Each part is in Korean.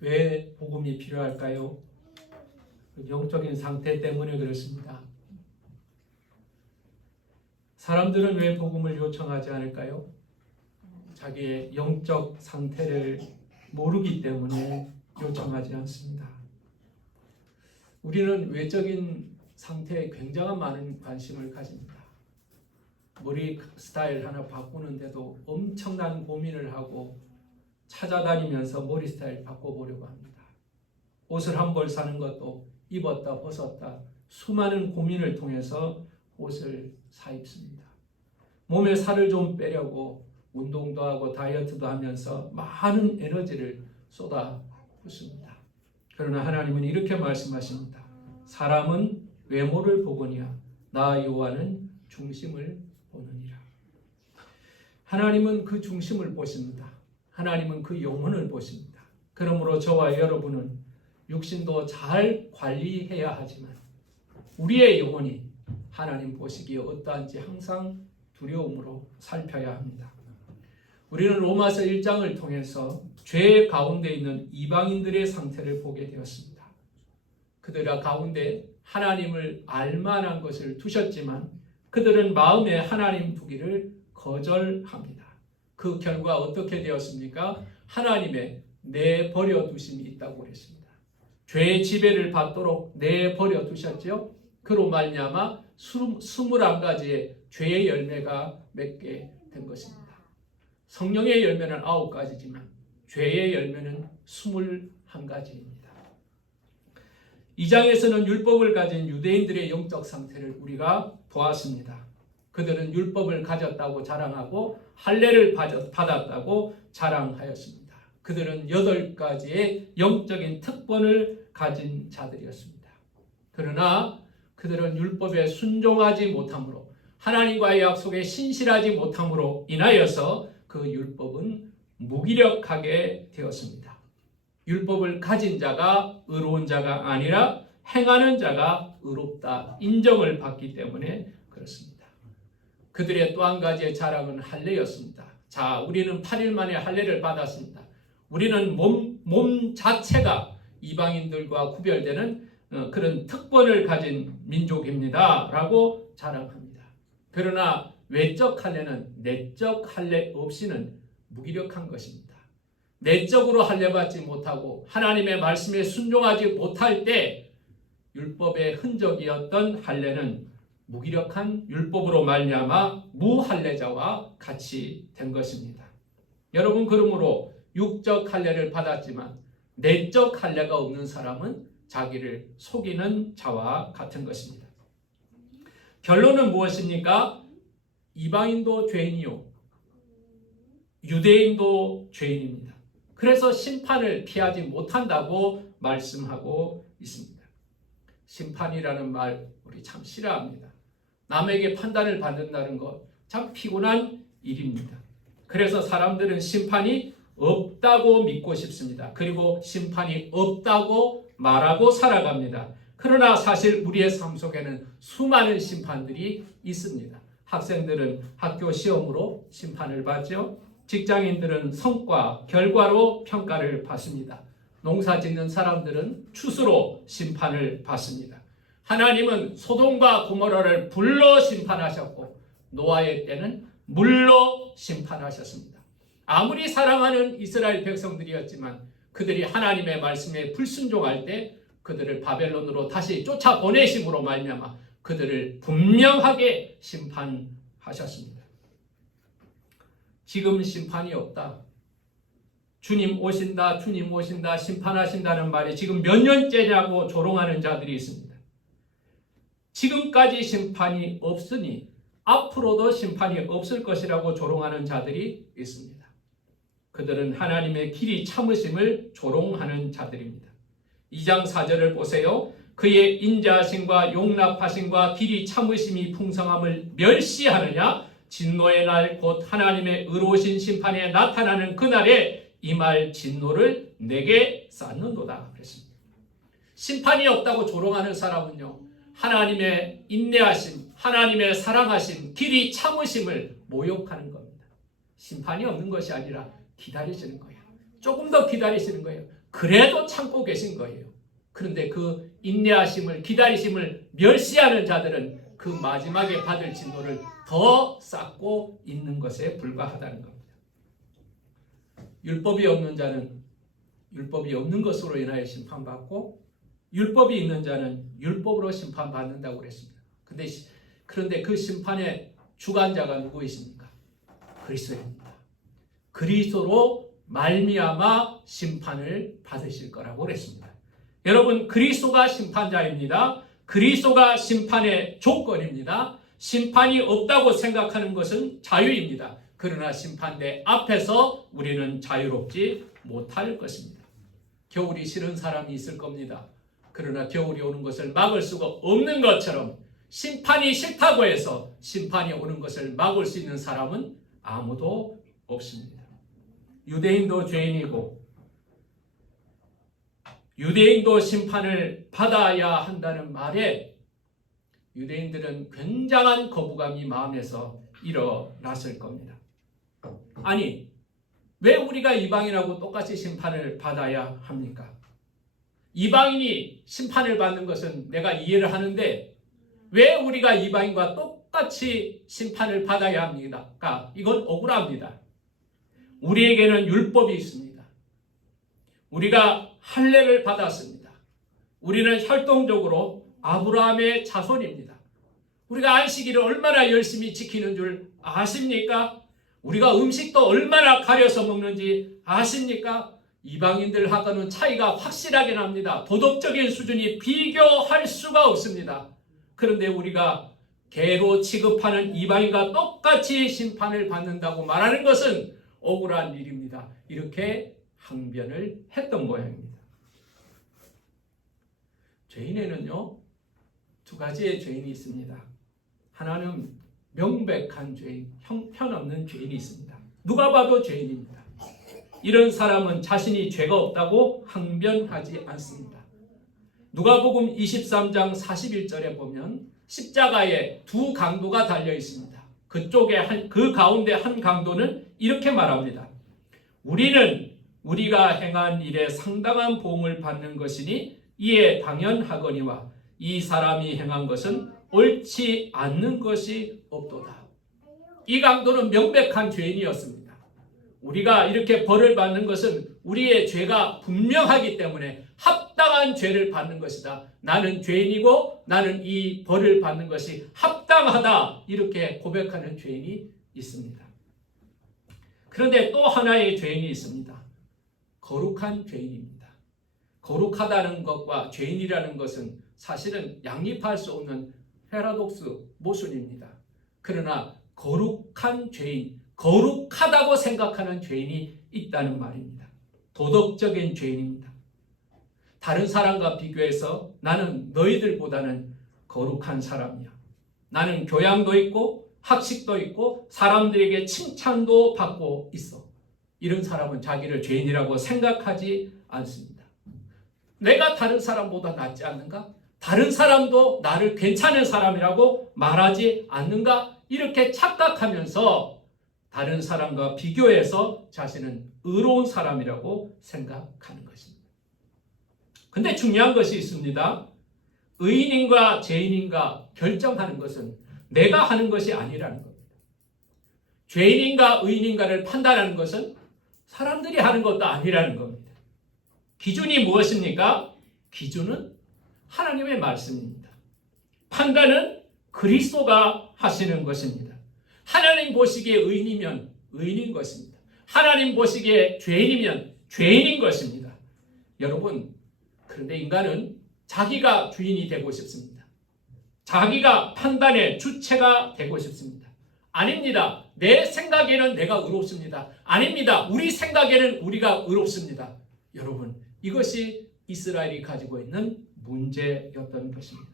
왜 복음이 필요할까요? 영적인 상태 때문에 그렇습니다. 사람들은 왜 복음을 요청하지 않을까요? 자기의 영적 상태를 모르기 때문에 요청하지 않습니다. 우리는 외적인 상태에 굉장한 많은 관심을 가집니다. 머리 스타일 하나 바꾸는데도 엄청난 고민을 하고 찾아다니면서 머리 스타일 바꿔보려고 합니다. 옷을 한 벌 사는 것도 입었다 벗었다 수많은 고민을 통해서 옷을 사 입습니다. 몸에 살을 좀 빼려고 운동도 하고 다이어트도 하면서 많은 에너지를 쏟아 붓습니다. 그러나 하나님은 이렇게 말씀하십니다. 사람은 외모를 보거니와 나 여호와는 중심을 보느니라. 하나님은 그 중심을 보십니다. 하나님은 그 영혼을 보십니다. 그러므로 저와 여러분은 육신도 잘 관리해야 하지만 우리의 영혼이 하나님 보시기에 어떠한지 항상 두려움으로 살펴야 합니다. 우리는 로마서 1장을 통해서 죄 가운데 있는 이방인들의 상태를 보게 되었습니다. 그들 가운데 하나님을 알만한 것을 두셨지만 그들은 마음에 하나님 두기를 거절합니다. 그 결과 어떻게 되었습니까? 하나님의 내버려 두심이 있다고 그랬습니다. 죄의 지배를 받도록 내버려 두셨죠. 그로 말미암아 21가지의 죄의 열매가 맺게 된 것입니다. 성령의 열매는 9가지지만 죄의 열매는 21가지입니다. 2장에서는 율법을 가진 유대인들의 영적 상태를 우리가 보았습니다. 그들은 율법을 가졌다고 자랑하고 할례를 받았다고 자랑하였습니다. 그들은 8가지의 영적인 특권을 가진 자들이었습니다. 그러나 그들은 율법에 순종하지 못함으로 하나님과의 약속에 신실하지 못함으로 인하여서 그 율법은 무기력하게 되었습니다. 율법을 가진 자가 의로운 자가 아니라 행하는 자가 의롭다 인정을 받기 때문에 그렇습니다. 그들의 또 한 가지의 자랑은 할례였습니다. 자, 우리는 8일 만에 할례를 받았습니다. 우리는 몸 자체가 이방인들과 구별되는 그런 특권을 가진 민족입니다. 라고 자랑합니다. 그러나 외적 할례는 내적 할례 없이는 무기력한 것입니다. 내적으로 할례받지 못하고 하나님의 말씀에 순종하지 못할 때 율법의 흔적이었던 할례는 무기력한 율법으로 말미암아 무할례자와 같이 된 것입니다. 여러분, 그러므로 육적 할례를 받았지만 내적 할례가 없는 사람은 자기를 속이는 자와 같은 것입니다. 결론은 무엇입니까? 이방인도 죄인이요 유대인도 죄인입니다. 그래서 심판을 피하지 못한다고 말씀하고 있습니다. 심판이라는 말 우리 참 싫어합니다. 남에게 판단을 받는다는 것 참 피곤한 일입니다. 그래서 사람들은 심판이 없다고 믿고 싶습니다. 그리고 심판이 없다고 말하고 살아갑니다. 그러나 사실 우리의 삶 속에는 수많은 심판들이 있습니다. 학생들은 학교 시험으로 심판을 받죠. 직장인들은 성과, 결과로 평가를 받습니다. 농사 짓는 사람들은 추수로 심판을 받습니다. 하나님은 소돔과 고모라를 불로 심판하셨고 노아의 때는 물로 심판하셨습니다. 아무리 사랑하는 이스라엘 백성들이었지만 그들이 하나님의 말씀에 불순종할 때 그들을 바벨론으로 다시 쫓아보내심으로 말미암아 그들을 분명하게 심판하셨습니다. 지금 심판이 없다. 주님 오신다, 주님 오신다, 심판하신다는 말이 지금 몇 년째냐고 조롱하는 자들이 있습니다. 지금까지 심판이 없으니 앞으로도 심판이 없을 것이라고 조롱하는 자들이 있습니다. 그들은 하나님의 길이 참으심을 조롱하는 자들입니다. 2장 4절을 보세요. 그의 인자하심과 용납하심과 길이 참으심이 풍성함을 멸시하느냐? 진노의 날 곧 하나님의 의로우신 심판에 나타나는 그날에 임할 진노를 내게 쌓는도다 그랬습니다. 심판이 없다고 조롱하는 사람은요, 하나님의 인내하심, 하나님의 사랑하심, 길이 참으심을 모욕하는 겁니다. 심판이 없는 것이 아니라 기다리시는 거예요. 조금 더 기다리시는 거예요. 그래도 참고 계신 거예요. 그런데 그 인내하심을, 기다리심을 멸시하는 자들은 그 마지막에 받을 진노를 더 쌓고 있는 것에 불과하다는 겁니다. 율법이 없는 자는 율법이 없는 것으로 인하여 심판받고, 율법이 있는 자는 율법으로 심판받는다고 그랬습니다. 그런데 그 심판의 주관자가 누구이십니까? 그리스도입니다. 그리스도로 말미암아 심판을 받으실 거라고 그랬습니다. 여러분, 그리스도가 심판자입니다. 그리스도가 심판의 조건입니다. 심판이 없다고 생각하는 것은 자유입니다. 그러나 심판대 앞에서 우리는 자유롭지 못할 것입니다. 겨울이 싫은 사람이 있을 겁니다. 그러나 겨울이 오는 것을 막을 수가 없는 것처럼 심판이 싫다고 해서 심판이 오는 것을 막을 수 있는 사람은 아무도 없습니다. 유대인도 죄인이고 유대인도 심판을 받아야 한다는 말에 유대인들은 굉장한 거부감이 마음에서 일어났을 겁니다. 아니, 왜 우리가 이방인하고 똑같이 심판을 받아야 합니까? 이방인이 심판을 받는 것은 내가 이해를 하는데 왜 우리가 이방인과 똑같이 심판을 받아야 합니까? 이건 억울합니다. 우리에게는 율법이 있습니다. 우리가 할례를 받았습니다. 우리는 혈통적으로 아브라함의 자손입니다. 우리가 안식일을 얼마나 열심히 지키는 줄 아십니까? 우리가 음식도 얼마나 가려서 먹는지 아십니까? 이방인들하고는 차이가 확실하게 납니다. 도덕적인 수준이 비교할 수가 없습니다. 그런데 우리가 개로 취급하는 이방인과 똑같이 심판을 받는다고 말하는 것은 억울한 일입니다. 이렇게 항변을 했던 모양입니다. 죄인에는요, 두 가지의 죄인이 있습니다. 하나는 명백한 죄인, 형편없는 죄인이 있습니다. 누가 봐도 죄인입니다. 이런 사람은 자신이 죄가 없다고 항변하지 않습니다. 누가복음 23장 41절에 보면 십자가에 두 강도가 달려 있습니다. 그 가운데 한 강도는 이렇게 말합니다. 우리는 우리가 행한 일에 상당한 보응을 받는 것이니 이에 당연하거니와 이 사람이 행한 것은 옳지 않는 것이 없도다. 이 강도는 명백한 죄인이었습니다. 우리가 이렇게 벌을 받는 것은 우리의 죄가 분명하기 때문에 합당한 죄를 받는 것이다. 나는 죄인이고 나는 이 벌을 받는 것이 합당하다. 이렇게 고백하는 죄인이 있습니다. 그런데 또 하나의 죄인이 있습니다. 거룩한 죄인입니다. 거룩하다는 것과 죄인이라는 것은 사실은 양립할 수 없는 패러독스 모순입니다. 그러나 거룩한 죄인, 거룩하다고 생각하는 죄인이 있다는 말입니다. 도덕적인 죄인입니다. 다른 사람과 비교해서 나는 너희들보다는 거룩한 사람이야. 나는 교양도 있고 학식도 있고 사람들에게 칭찬도 받고 있어. 이런 사람은 자기를 죄인이라고 생각하지 않습니다. 내가 다른 사람보다 낫지 않는가? 다른 사람도 나를 괜찮은 사람이라고 말하지 않는가? 이렇게 착각하면서 다른 사람과 비교해서 자신은 의로운 사람이라고 생각하는 것입니다. 근데 중요한 것이 있습니다. 의인인가 죄인인가 결정하는 것은 내가 하는 것이 아니라는 겁니다. 죄인인가 의인인가를 판단하는 것은 사람들이 하는 것도 아니라는 겁니다. 기준이 무엇입니까? 기준은 하나님의 말씀입니다. 판단은 그리스도가 하시는 것입니다. 하나님 보시기에 의인이면 의인인 것입니다. 하나님 보시기에 죄인이면 죄인인 것입니다. 여러분, 그런데 인간은 자기가 주인이 되고 싶습니다. 자기가 판단의 주체가 되고 싶습니다. 아닙니다. 내 생각에는 내가 의롭습니다. 아닙니다. 우리 생각에는 우리가 의롭습니다. 여러분, 이것이 이스라엘이 가지고 있는 문제였던 것입니다.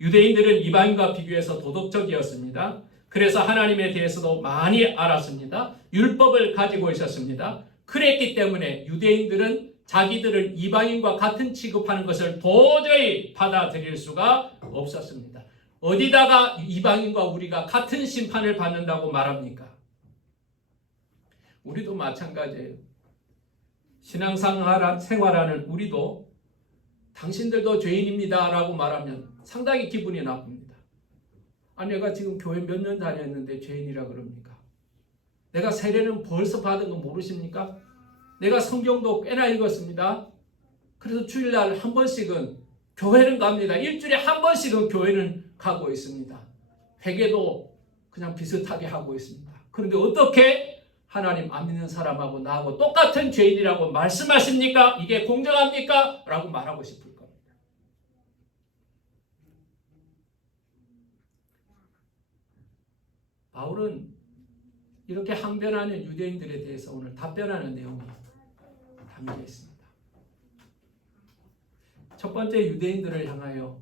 유대인들은 이방인과 비교해서 도덕적이었습니다. 그래서 하나님에 대해서도 많이 알았습니다. 율법을 가지고 있었습니다. 그랬기 때문에 유대인들은 자기들을 이방인과 같은 취급하는 것을 도저히 받아들일 수가 없었습니다. 어디다가 이방인과 우리가 같은 심판을 받는다고 말합니까? 우리도 마찬가지예요. 신앙생활하는 우리도 당신들도 죄인입니다 라고 말하면 상당히 기분이 나쁩니다. 내가 지금 교회 몇 년 다녔는데 죄인이라 그럽니까? 내가 세례는 벌써 받은 거 모르십니까? 내가 성경도 꽤나 읽었습니다. 그래서 주일날 한 번씩은 교회는 갑니다. 일주일에 한 번씩은 교회는 가고 있습니다. 회개도 그냥 비슷하게 하고 있습니다. 그런데 어떻게 하나님 안 믿는 사람하고 나하고 똑같은 죄인이라고 말씀하십니까? 이게 공정합니까? 라고 말하고 싶을 겁니다. 바울은 이렇게 항변하는 유대인들에 대해서 오늘 답변하는 내용이 담겨 있습니다. 첫 번째, 유대인들을 향하여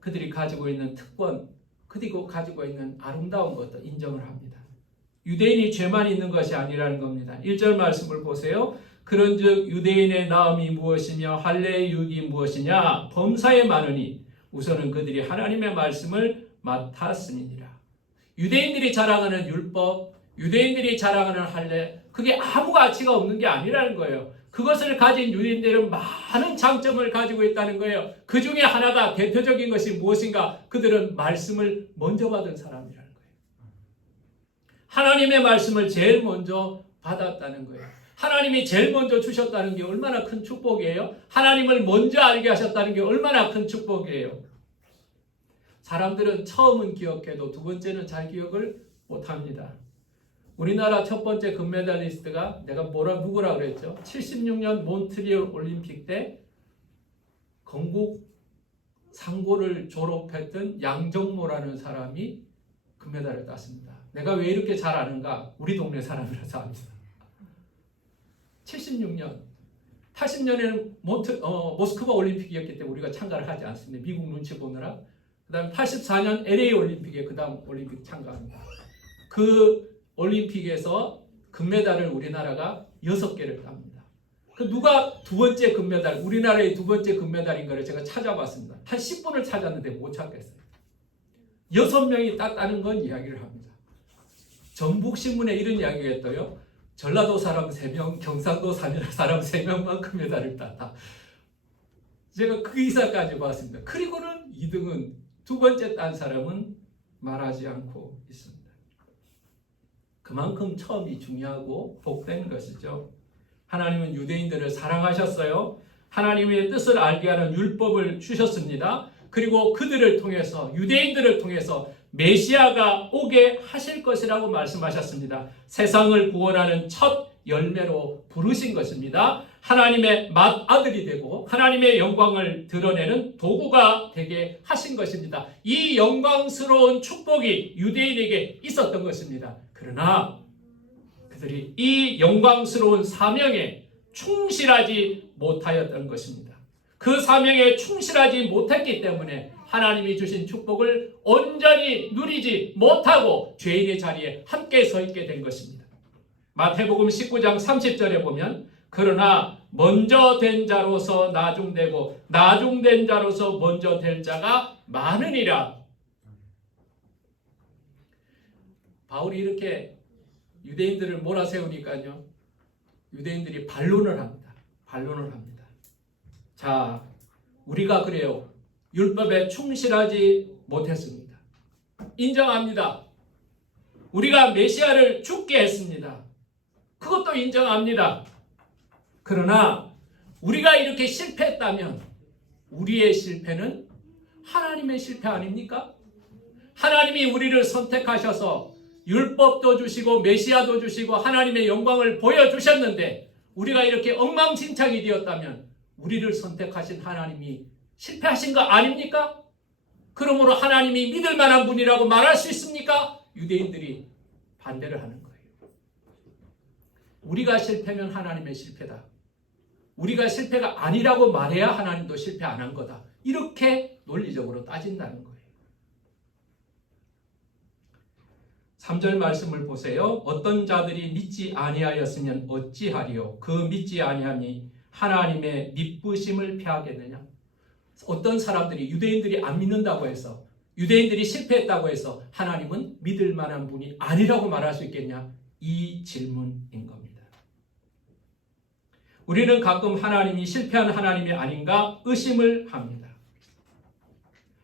그들이 가지고 있는 특권, 그리고 가지고 있는 아름다운 것도 인정을 합니다. 유대인이 죄만 있는 것이 아니라는 겁니다. 1절 말씀을 보세요. 그런즉 유대인의 나음이 무엇이며 할례의 유익이 무엇이냐? 범사에 많으니 우선은 그들이 하나님의 말씀을 맡았음이니라. 유대인들이 자랑하는 율법, 유대인들이 자랑하는 할례, 그게 아무 가치가 없는 게 아니라는 거예요. 그것을 가진 유대인들은 많은 장점을 가지고 있다는 거예요. 그 중에 하나가 대표적인 것이 무엇인가? 그들은 말씀을 먼저 받은 사람이라는 거예요. 하나님의 말씀을 제일 먼저 받았다는 거예요. 하나님이 제일 먼저 주셨다는 게 얼마나 큰 축복이에요? 하나님을 먼저 알게 하셨다는 게 얼마나 큰 축복이에요? 사람들은 처음은 기억해도 두 번째는 잘 기억을 못합니다. 우리나라 첫 번째 금메달리스트가 내가 누구라 그랬죠? 76년 몬트리올 올림픽 때 건국 상고를 졸업했던 양정모라는 사람이 금메달을 땄습니다. 내가 왜 이렇게 잘 아는가? 우리 동네 사람이라서 압니다. 76년, 80년에는 모스크바 올림픽이었기 때문에 우리가 참가를 하지 않습니다. 미국 눈치 보느라. 그 다음에 84년 LA 올림픽에 그 다음 올림픽 참가합니다. 그 올림픽에서 금메달을 우리나라가 6개를 땁니다. 누가 두 번째 금메달, 우리나라의 두 번째 금메달인 거를 제가 찾아봤습니다. 한 10분을 찾았는데 못 찾겠어요. 6명이 땄다는 건 이야기를 합니다. 전북신문에 이런 이야기가 있어요. 전라도 사람 3명, 경상도 사람 3명만 금메달을 땄다. 제가 그 기사까지 봤습니다. 그리고는 2등은 두 번째 딴 사람은 말하지 않고 있습니다. 그만큼 처음이 중요하고 복된 것이죠. 하나님은 유대인들을 사랑하셨어요. 하나님의 뜻을 알게 하는 율법을 주셨습니다. 그리고 그들을 통해서, 유대인들을 통해서 메시아가 오게 하실 것이라고 말씀하셨습니다. 세상을 구원하는 첫 열매로 부르신 것입니다. 하나님의 맏아들이 되고 하나님의 영광을 드러내는 도구가 되게 하신 것입니다. 이 영광스러운 축복이 유대인에게 있었던 것입니다. 그러나 그들이 이 영광스러운 사명에 충실하지 못하였던 것입니다. 그 사명에 충실하지 못했기 때문에 하나님이 주신 축복을 온전히 누리지 못하고 죄인의 자리에 함께 서 있게 된 것입니다. 마태복음 19장 30절에 보면 그러나 먼저 된 자로서 나중되고 나중된 자로서 먼저 될 자가 많으니라. 바울이 이렇게 유대인들을 몰아세우니까요. 유대인들이 반론을 합니다. 반론을 합니다. 자, 우리가 그래요. 율법에 충실하지 못했습니다. 인정합니다. 우리가 메시아를 죽게 했습니다. 그것도 인정합니다. 그러나 우리가 이렇게 실패했다면 우리의 실패는 하나님의 실패 아닙니까? 하나님이 우리를 선택하셔서 율법도 주시고 메시아도 주시고 하나님의 영광을 보여주셨는데 우리가 이렇게 엉망진창이 되었다면 우리를 선택하신 하나님이 실패하신 거 아닙니까? 그러므로 하나님이 믿을 만한 분이라고 말할 수 있습니까? 유대인들이 반대를 하는 거예요. 우리가 실패면 하나님의 실패다. 우리가 실패가 아니라고 말해야 하나님도 실패 안 한 거다. 이렇게 논리적으로 따진다는 거예요. 3절 말씀을 보세요. 어떤 자들이 믿지 아니하였으면 어찌하리요? 그 믿지 아니함이 하나님의 미쁘심을 패하겠느냐? 어떤 사람들이 유대인들이 안 믿는다고 해서 유대인들이 실패했다고 해서 하나님은 믿을 만한 분이 아니라고 말할 수 있겠냐? 이 질문인 겁니다. 우리는 가끔 하나님이 실패한 하나님이 아닌가 의심을 합니다.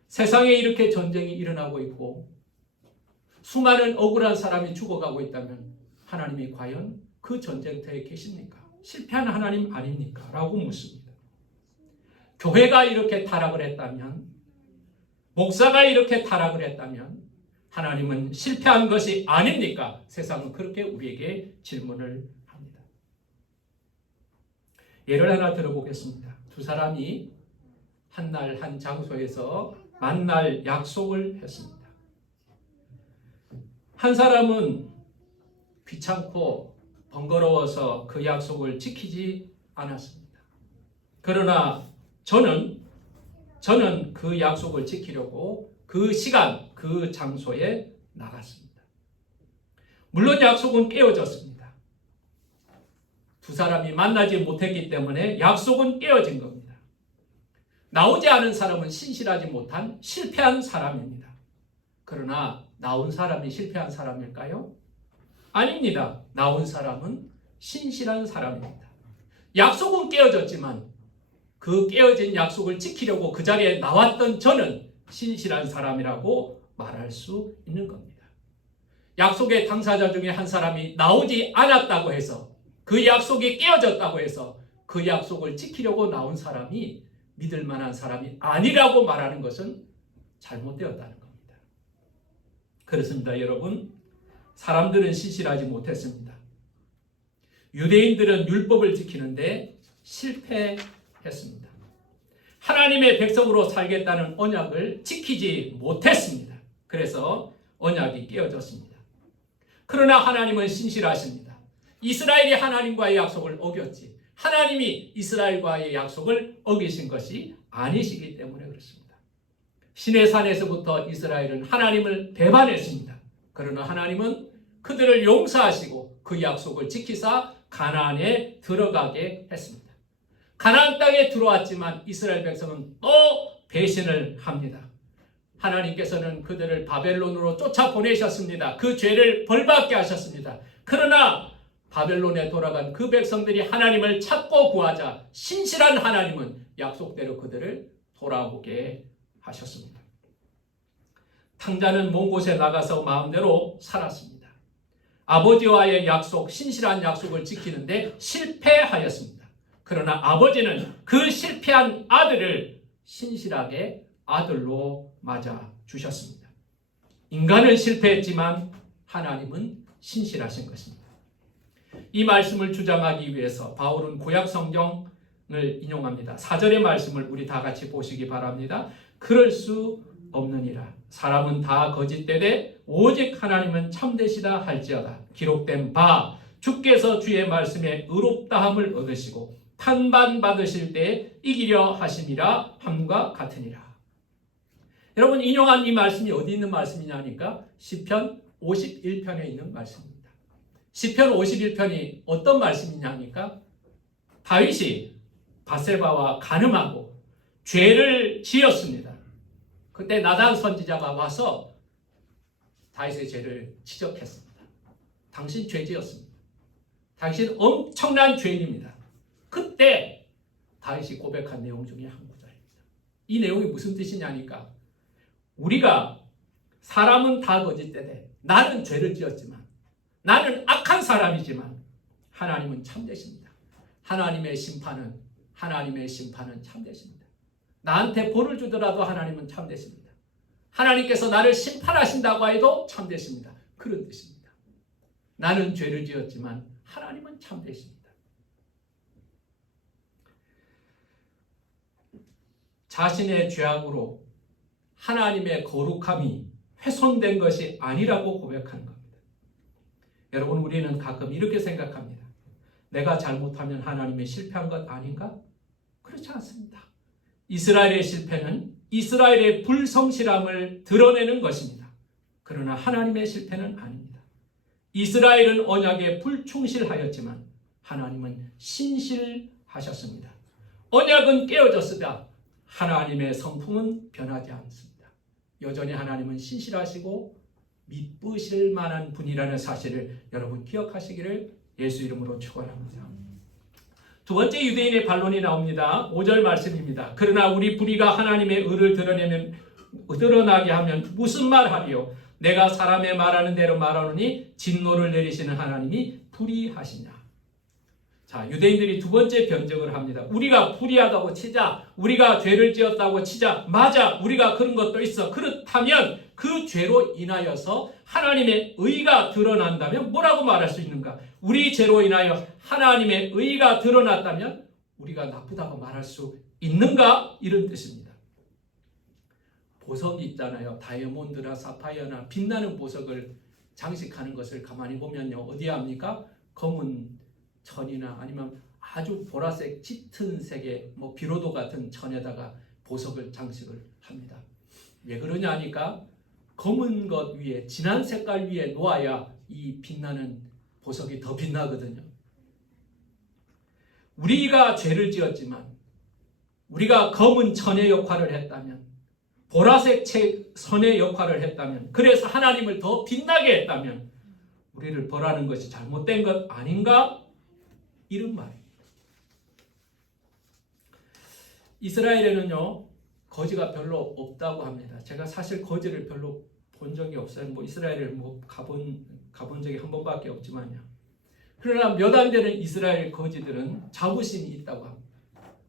세상에 이렇게 전쟁이 일어나고 있고 수많은 억울한 사람이 죽어가고 있다면 하나님이 과연 그 전쟁터에 계십니까? 실패한 하나님 아닙니까? 라고 묻습니다. 교회가 이렇게 타락을 했다면, 목사가 이렇게 타락을 했다면 하나님은 실패한 것이 아닙니까? 세상은 그렇게 우리에게 질문을 합니다. 예를 하나 들어보겠습니다. 두 사람이 한 날 한 장소에서 만날 약속을 했습니다. 한 사람은 귀찮고 번거로워서 그 약속을 지키지 않았습니다. 그러나 저는 그 약속을 지키려고 그 시간, 그 장소에 나갔습니다. 물론 약속은 깨어졌습니다. 두 사람이 만나지 못했기 때문에 약속은 깨어진 겁니다. 나오지 않은 사람은 신실하지 못한 실패한 사람입니다. 그러나 나온 사람이 실패한 사람일까요? 아닙니다. 나온 사람은 신실한 사람입니다. 약속은 깨어졌지만 그 깨어진 약속을 지키려고 그 자리에 나왔던 저는 신실한 사람이라고 말할 수 있는 겁니다. 약속의 당사자 중에 한 사람이 나오지 않았다고 해서, 그 약속이 깨어졌다고 해서 그 약속을 지키려고 나온 사람이 믿을 만한 사람이 아니라고 말하는 것은 잘못되었다는 겁니다. 그렇습니다, 여러분. 사람들은 신실하지 못했습니다. 유대인들은 율법을 지키는데 실패했습니다. 하나님의 백성으로 살겠다는 언약을 지키지 못했습니다. 그래서 언약이 깨어졌습니다. 그러나 하나님은 신실하십니다. 이스라엘이 하나님과의 약속을 어겼지 하나님이 이스라엘과의 약속을 어기신 것이 아니시기 때문에 그렇습니다. 시내산에서부터 이스라엘은 하나님을 배반했습니다. 그러나 하나님은 그들을 용서하시고 그 약속을 지키사 가나안에 들어가게 했습니다. 가나안 땅에 들어왔지만 이스라엘 백성은 또 배신을 합니다. 하나님께서는 그들을 바벨론으로 쫓아보내셨습니다. 그 죄를 벌받게 하셨습니다. 그러나 바벨론에 돌아간 그 백성들이 하나님을 찾고 구하자 신실한 하나님은 약속대로 그들을 돌아오게 하셨습니다. 탕자는 먼 곳에 나가서 마음대로 살았습니다. 아버지와의 약속, 신실한 약속을 지키는데 실패하였습니다. 그러나 아버지는 그 실패한 아들을 신실하게 아들로 맞아 주셨습니다. 인간은 실패했지만 하나님은 신실하신 것입니다. 이 말씀을 주장하기 위해서 바울은 구약 성경을 인용합니다. 4절의 말씀을 우리 다 같이 보시기 바랍니다. 그럴 수 없느니라. 사람은 다 거짓되되 오직 하나님은 참되시다 할지어다. 기록된 바 주께서 주의 말씀에 의롭다함을 얻으시고 판반 받으실 때 이기려 하심이라 함과 같으니라. 여러분, 인용한 이 말씀이 어디 있는 말씀이냐니까 시편 51편에 있는 말씀입니다. 시편 51편이 어떤 말씀이냐니까 다윗이 밧세바와 간음하고 죄를 지었습니다. 그때 나단 선지자가 와서 다윗의 죄를 지적했습니다. 당신 죄 지었습니다. 당신 엄청난 죄인입니다. 그때 다윗이 고백한 내용 중에 한 구절입니다. 이 내용이 무슨 뜻이냐니까 우리가 사람은 다 거짓되되 나는 죄를 지었지만 나는 악한 사람이지만 하나님은 참되십니다. 하나님의 심판은 참되십니다. 나한테 벌을 주더라도 하나님은 참되십니다. 하나님께서 나를 심판하신다고 해도 참되십니다. 그런 뜻입니다. 나는 죄를 지었지만 하나님은 참되십니다. 자신의 죄악으로 하나님의 거룩함이 훼손된 것이 아니라고 고백하는 겁니다. 여러분, 우리는 가끔 이렇게 생각합니다. 내가 잘못하면 하나님이 실패한 것 아닌가? 그렇지 않습니다. 이스라엘의 실패는 이스라엘의 불성실함을 드러내는 것입니다. 그러나 하나님의 실패는 아닙니다. 이스라엘은 언약에 불충실하였지만 하나님은 신실하셨습니다. 언약은 깨어졌으나 하나님의 성품은 변하지 않습니다. 여전히 하나님은 신실하시고 믿으실 만한 분이라는 사실을 여러분 기억하시기를 예수 이름으로 축원합니다. 두 번째 유대인의 반론이 나옵니다. 5절 말씀입니다. 그러나 우리 불의가 하나님의 의를 드러나게 하면 무슨 말하리요? 내가 사람의 말하는 대로 말하노니 진노를 내리시는 하나님이 불의하시냐. 자, 유대인들이 두 번째 변적을 합니다. 우리가 불의하다고 치자, 우리가 죄를 지었다고 치자, 맞아, 우리가 그런 것도 있어. 그렇다면 그 죄로 인하여서 하나님의 의가 드러난다면 뭐라고 말할 수 있는가? 우리 죄로 인하여 하나님의 의가 드러났다면 우리가 나쁘다고 말할 수 있는가? 이런 뜻입니다. 보석이 있잖아요. 다이아몬드나 사파이어나 빛나는 보석을 장식하는 것을 가만히 보면요, 어디에 합니까? 검은 천이나 아니면 아주 보라색 짙은 색의 비로도 같은 천에다가 보석을 장식을 합니다. 왜 그러냐 하니까 검은 것 위에 진한 색깔 위에 놓아야 이 빛나는 보석이 더 빛나거든요. 우리가 죄를 지었지만 우리가 검은 천의 역할을 했다면, 보라색 선의 역할을 했다면, 그래서 하나님을 더 빛나게 했다면 우리를 벌하는 것이 잘못된 것 아닌가? 이런 말입니다. 이스라엘에는요, 거지가 별로 없다고 합니다. 제가 사실 거지를 별로 본 적이 없어요. 이스라엘을 가본 적이 한 번밖에 없지만요. 그러나 몇 안 되는 이스라엘 거지들은 자부심이 있다고 합니다.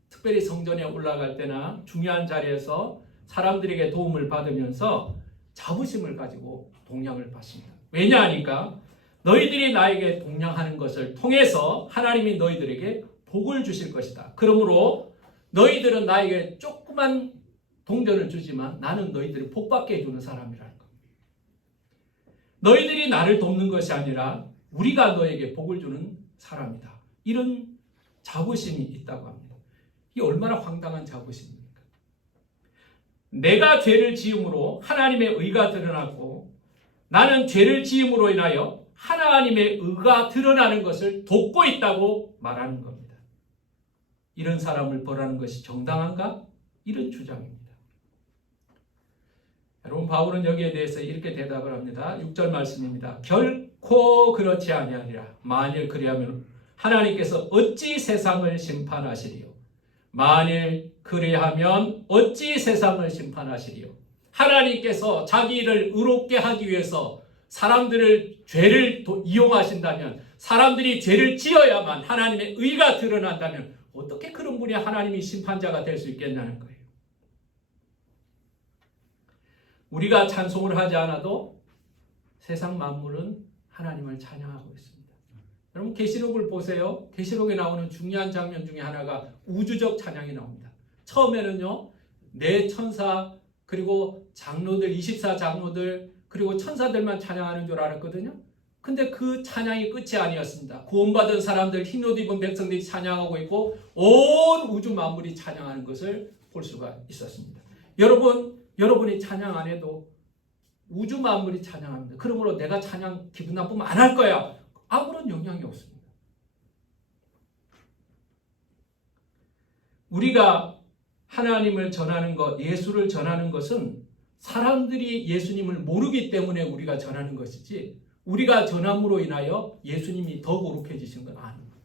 특별히 성전에 올라갈 때나 중요한 자리에서 사람들에게 도움을 받으면서 자부심을 가지고 동량을 받습니다. 왜냐 하니까 너희들이 나에게 동량하는 것을 통해서 하나님이 너희들에게 복을 주실 것이다. 그러므로 너희들은 나에게 조그만 동전을 주지만 나는 너희들을 복받게 해주는 사람이라는 겁니다. 너희들이 나를 돕는 것이 아니라 우리가 너에게 복을 주는 사람이다. 이런 자부심이 있다고 합니다. 이게 얼마나 황당한 자부심입니까? 내가 죄를 지음으로 하나님의 의가 드러났고 나는 죄를 지음으로 인하여 하나님의 의가 드러나는 것을 돕고 있다고 말하는 겁니다. 이런 사람을 벌하는 것이 정당한가? 이런 주장입니다. 여러분, 바울은 여기에 대해서 이렇게 대답을 합니다. 6절 말씀입니다. 결코 그렇지 아니하리라. 만일 그리하면 하나님께서 어찌 세상을 심판하시리요? 만일 그리하면 어찌 세상을 심판하시리요? 하나님께서 자기 일을 의롭게 하기 위해서 사람들을 죄를 이용하신다면, 사람들이 죄를 지어야만 하나님의 의가 드러난다면 어떻게 그런 분이 하나님이 심판자가 될 수 있겠냐는 거예요. 우리가 찬송을 하지 않아도 세상 만물은 하나님을 찬양하고 있습니다. 여러분, 계시록을 보세요. 계시록에 나오는 중요한 장면 중에 하나가 우주적 찬양이 나옵니다. 처음에는요, 네 천사 그리고 장로들, 24장로들 그리고 천사들만 찬양하는 줄 알았거든요. 근데 그 찬양이 끝이 아니었습니다. 구원받은 사람들, 흰옷 입은 백성들이 찬양하고 있고 온 우주 만물이 찬양하는 것을 볼 수가 있었습니다. 여러분이 찬양 안 해도 우주 만물이 찬양합니다. 그러므로 내가 찬양 기분 나쁘면 안 할 거야. 아무런 영향이 없습니다. 우리가 하나님을 전하는 것, 예수를 전하는 것은 사람들이 예수님을 모르기 때문에 우리가 전하는 것이지, 우리가 전함으로 인하여 예수님이 더 거룩해지신 건 아닙니다.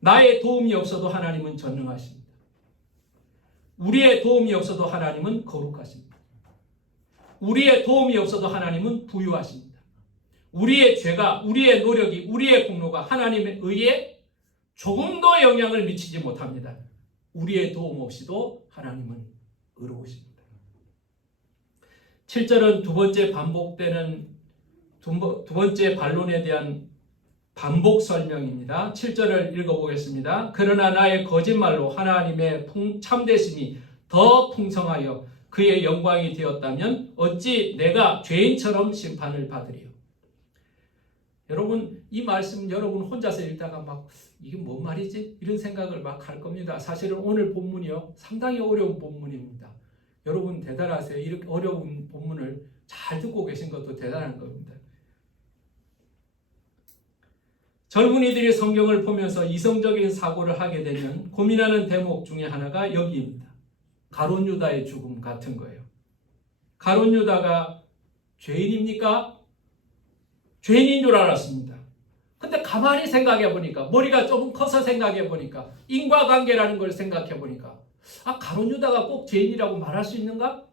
나의 도움이 없어도 하나님은 전능하십니다. 우리의 도움이 없어도 하나님은 거룩하십니다. 우리의 도움이 없어도 하나님은 부유하십니다. 우리의 죄가, 우리의 노력이, 우리의 공로가 하나님의 의에 조금도 영향을 미치지 못합니다. 우리의 도움 없이도 하나님은 의로우십니다. 7절은 두 번째 반론에 대한 반복 설명입니다. 7절을 읽어보겠습니다. 그러나 나의 거짓말로 하나님의 참되심이 더 풍성하여 그의 영광이 되었다면 어찌 내가 죄인처럼 심판을 받으리요? 여러분, 이 말씀 여러분 혼자서 읽다가 막 이게 뭔 말이지? 이런 생각을 막 할 겁니다. 사실은 오늘 본문이요, 상당히 어려운 본문입니다. 여러분 대단하세요. 이렇게 어려운 본문을 잘 듣고 계신 것도 대단한 겁니다. 젊은이들이 성경을 보면서 이성적인 사고를 하게 되면 고민하는 대목 중에 하나가 여기입니다. 가룟 유다의 죽음 같은 거예요. 가룟 유다가 죄인입니까? 죄인인 줄 알았습니다. 근데 가만히 생각해 보니까, 머리가 조금 커서 생각해 보니까, 인과관계라는 걸 생각해 보니까, 가룟 유다가 꼭 죄인이라고 말할 수 있는가?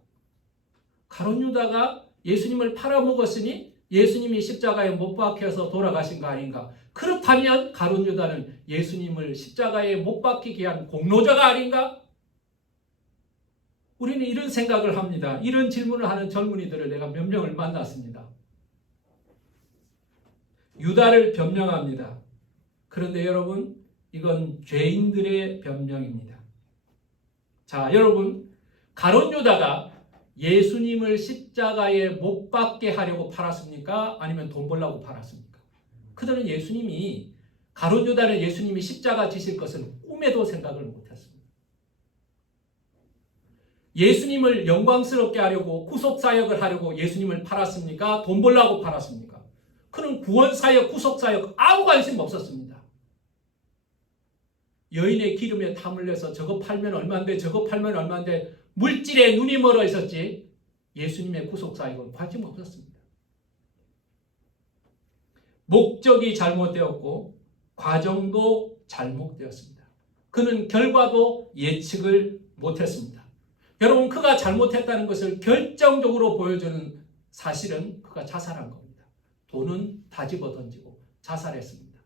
가룟 유다가 예수님을 팔아먹었으니 예수님이 십자가에 못 박혀서 돌아가신 거 아닌가? 그렇다면 가룟 유다는 예수님을 십자가에 못 박히게 한 공로자가 아닌가? 우리는 이런 생각을 합니다. 이런 질문을 하는 젊은이들을 내가 몇 명을 만났습니다. 유다를 변명합니다. 그런데 여러분, 이건 죄인들의 변명입니다. 자, 여러분, 가룟 유다가 예수님을 십자가에 못 박게 하려고 팔았습니까? 아니면 돈 벌려고 팔았습니까? 그들은 가룟 유다는 예수님이 십자가 지실 것을 꿈에도 생각을 못했습니다. 예수님을 영광스럽게 하려고, 구속사역을 하려고 예수님을 팔았습니까? 돈 벌려고 팔았습니까? 그는 구원사역, 구속사역 아무 관심 없었습니다. 여인의 기름에 탐을 내서 저거 팔면 얼마인데, 저거 팔면 얼마인데, 물질에 눈이 멀어 있었지 예수님의 구속사역은 관심 없었습니다. 목적이 잘못되었고 과정도 잘못되었습니다. 그는 결과도 예측을 못했습니다. 여러분, 그가 잘못했다는 것을 결정적으로 보여주는 사실은 그가 자살한 겁니다. 돈은 다 집어던지고 자살했습니다.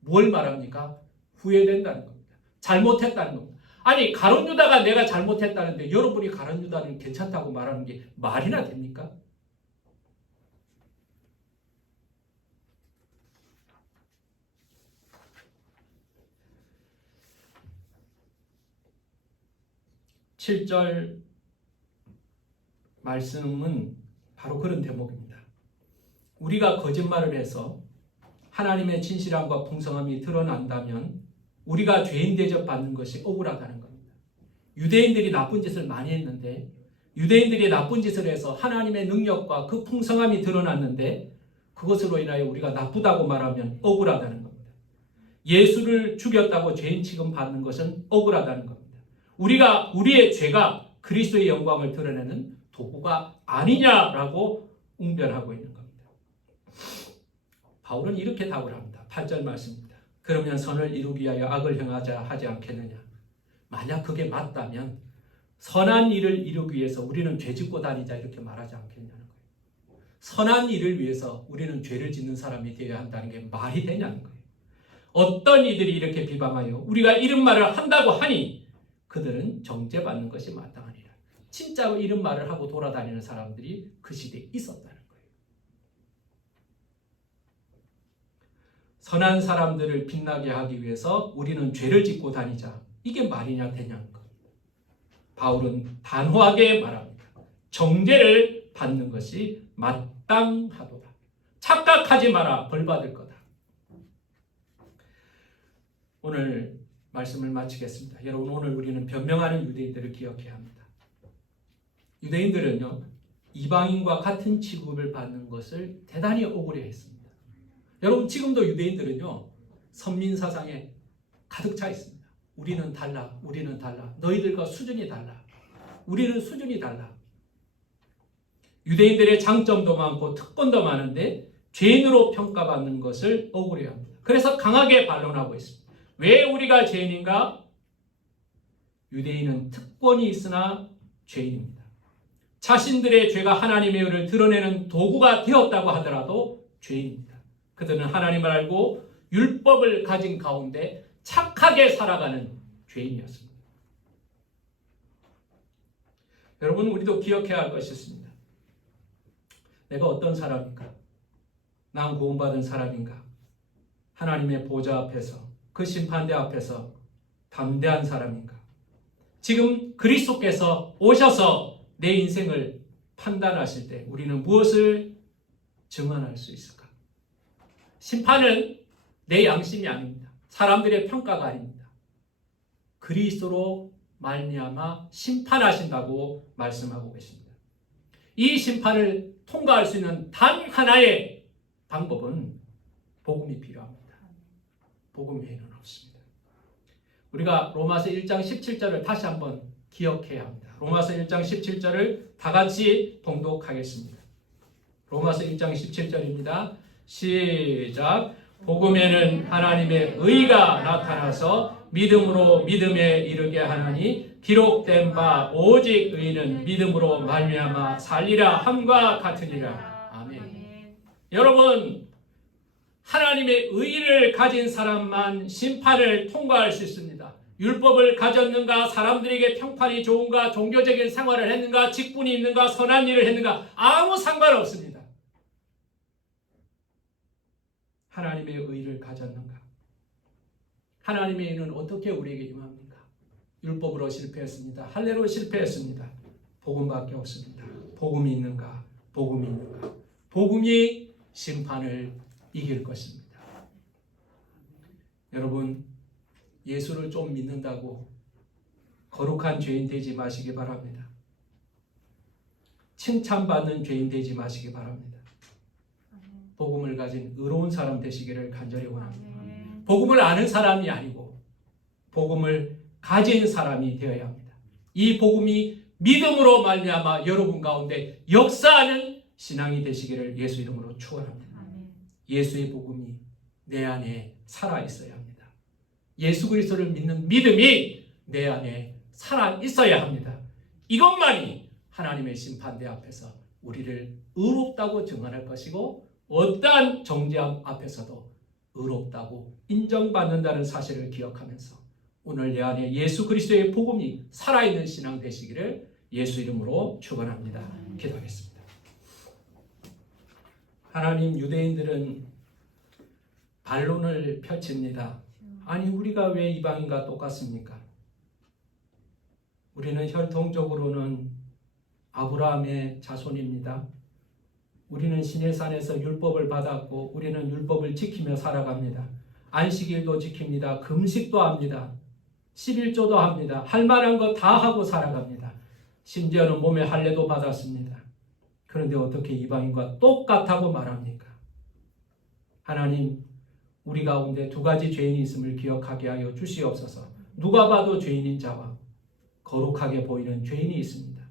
뭘 말합니까? 후회된다는 겁니다. 잘못했다는 겁니다. 아니, 가룟 유다가 내가 잘못했다는데 여러분이 가룟 유다는 괜찮다고 말하는 게 말이나 됩니까? (7절) 말씀은 바로 그런 대목입니다. 우리가 거짓말을 해서 하나님의 진실함과 풍성함이 드러난다면 우리가 죄인 대접받는 것이 억울하다는 겁니다. 유대인들이 나쁜 짓을 많이 했는데, 유대인들이 나쁜 짓을 해서 하나님의 능력과 그 풍성함이 드러났는데 그것으로 인하여 우리가 나쁘다고 말하면 억울하다는 겁니다. 예수를 죽였다고 죄인 취급받는 것은 억울하다는 겁니다. 우리의 죄가 그리스도의 영광을 드러내는 도구가 아니냐라고 웅변하고 있는 겁니다. 바울은 이렇게 답을 합니다. 8절 말씀입니다. 그러면 선을 이루기 위하여 악을 행하자 하지 않겠느냐. 만약 그게 맞다면 선한 일을 이루기 위해서 우리는 죄 짓고 다니자 이렇게 말하지 않겠냐는 거예요. 선한 일을 위해서 우리는 죄를 짓는 사람이 되어야 한다는 게 말이 되냐는 거예요. 어떤 이들이 이렇게 비방하여 우리가 이런 말을 한다고 하니 그들은 정죄받는 것이 마땅하니라. 진짜로 이런 말을 하고 돌아다니는 사람들이 그 시대에 있었다는 거예요. 선한 사람들을 빛나게 하기 위해서 우리는 죄를 짓고 다니자. 이게 말이냐 되냐는 겁니다. 바울은 단호하게 말합니다. 정죄를 받는 것이 마땅하도다. 착각하지 마라. 벌 받을 거다. 오늘 말씀을 마치겠습니다. 여러분, 오늘 우리는 변명하는 유대인들을 기억해야 합니다. 유대인들은요, 이방인과 같은 취급을 받는 것을 대단히 억울해했습니다. 여러분, 지금도 유대인들은요, 선민사상에 가득 차 있습니다. 우리는 달라, 우리는 달라. 너희들과 수준이 달라. 우리는 수준이 달라. 유대인들의 장점도 많고 특권도 많은데 죄인으로 평가받는 것을 억울해합니다. 그래서 강하게 반론하고 있습니다. 왜 우리가 죄인인가? 유대인은 특권이 있으나 죄인입니다. 자신들의 죄가 하나님의 의를 드러내는 도구가 되었다고 하더라도 죄인입니다. 그들은 하나님을 알고 율법을 가진 가운데 착하게 살아가는 죄인이었습니다. 여러분, 우리도 기억해야 할 것이 있습니다. 내가 어떤 사람인가? 난 구원받은 사람인가? 하나님의 보좌 앞에서, 그 심판대 앞에서 담대한 사람인가? 지금 그리스도께서 오셔서 내 인생을 판단하실 때 우리는 무엇을 증언할 수 있을까? 심판은 내 양심이 아닙니다. 사람들의 평가가 아닙니다. 그리스도로 말미암아 심판하신다고 말씀하고 계십니다. 이 심판을 통과할 수 있는 단 하나의 방법은 복음이 필요합니다. 복음 외에는 없습니다. 우리가 로마서 1장 17절을 다시 한번 기억해야 합니다. 로마서 1장 17절을 다 같이 봉독하겠습니다. 로마서 1장 17절입니다. 시작. 복음에는 하나님의 의가 나타나서 믿음으로 믿음에 이르게 하나니 기록된 바 오직 의는 믿음으로 말미암아 살리라 함과 같으니라. 아멘. 여러분, 하나님의 의를 가진 사람만 심판을 통과할 수 있습니다. 율법을 가졌는가, 사람들에게 평판이 좋은가, 종교적인 생활을 했는가, 직분이 있는가, 선한 일을 했는가, 아무 상관없습니다. 하나님의 의를 가졌는가? 하나님의 의는 어떻게 우리에게 임합니까? 율법으로 실패했습니다. 할례로 실패했습니다. 복음밖에 없습니다. 복음이 있는가? 복음이 있는가? 복음이 심판을 이길 것입니다. 여러분, 예수를 좀 믿는다고 거룩한 죄인 되지 마시기 바랍니다. 칭찬받는 죄인 되지 마시기 바랍니다. 복음을 가진 의로운 사람 되시기를 간절히 원합니다. 복음을 아는 사람이 아니고 복음을 가진 사람이 되어야 합니다. 이 복음이 믿음으로 말미암아 여러분 가운데 역사하는 신앙이 되시기를 예수 이름으로 축원합니다. 예수의 복음이 내 안에 살아 있어야 합니다. 예수 그리스도를 믿는 믿음이 내 안에 살아 있어야 합니다. 이것만이 하나님의 심판대 앞에서 우리를 의롭다고 증언할 것이고 어떠한 정죄함 앞에서도 의롭다고 인정받는다는 사실을 기억하면서 오늘 내 안에 예수 그리스도의 복음이 살아있는 신앙 되시기를 예수 이름으로 축원합니다. 기도하겠습니다. 하나님, 유대인들은 반론을 펼칩니다. 아니, 우리가 왜 이방인과 똑같습니까? 우리는 혈통적으로는 아브라함의 자손입니다. 우리는 시내산에서 율법을 받았고 우리는 율법을 지키며 살아갑니다. 안식일도 지킵니다. 금식도 합니다. 11조도 합니다. 할 만한 거 다 하고 살아갑니다. 심지어는 몸에 할례도 받았습니다. 그런데 어떻게 이방인과 똑같다고 말합니까? 하나님, 우리 가운데 두 가지 죄인이 있음을 기억하게 하여 주시옵소서. 누가 봐도 죄인인 자와 거룩하게 보이는 죄인이 있습니다.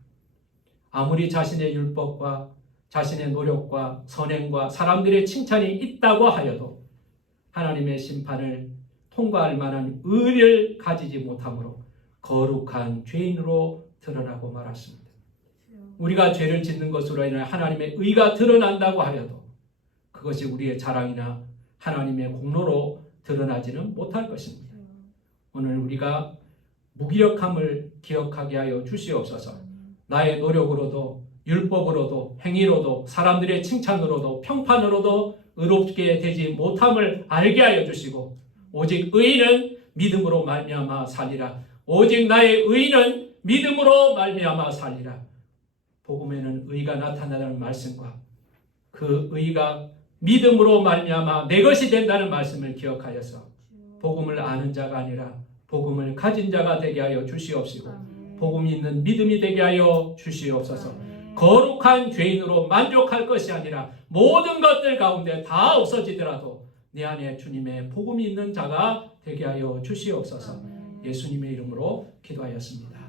아무리 자신의 율법과 자신의 노력과 선행과 사람들의 칭찬이 있다고 하여도 하나님의 심판을 통과할 만한 의를 가지지 못함으로 거룩한 죄인으로 드러나고 말았습니다. 우리가 죄를 짓는 것으로 인해 하나님의 의가 드러난다고 하여도 그것이 우리의 자랑이나 하나님의 공로로 드러나지는 못할 것입니다. 오늘 우리가 무기력함을 기억하게 하여 주시옵소서. 나의 노력으로도 율법으로도 행위로도 사람들의 칭찬으로도 평판으로도 의롭게 되지 못함을 알게 하여 주시고 오직 의인은 믿음으로 말미암아 살리라. 오직 나의 의인은 믿음으로 말미암아 살리라. 복음에는 의가 나타나는 말씀과 그 의가 믿음으로 말미암아 내 것이 된다는 말씀을 기억하여서 복음을 아는 자가 아니라 복음을 가진 자가 되게 하여 주시옵시고 복음이 있는 믿음이 되게 하여 주시옵소서. 거룩한 죄인으로 만족할 것이 아니라 모든 것들 가운데 다 없어지더라도 내 안에 주님의 복음이 있는 자가 되게 하여 주시옵소서. 예수님의 이름으로 기도하였습니다.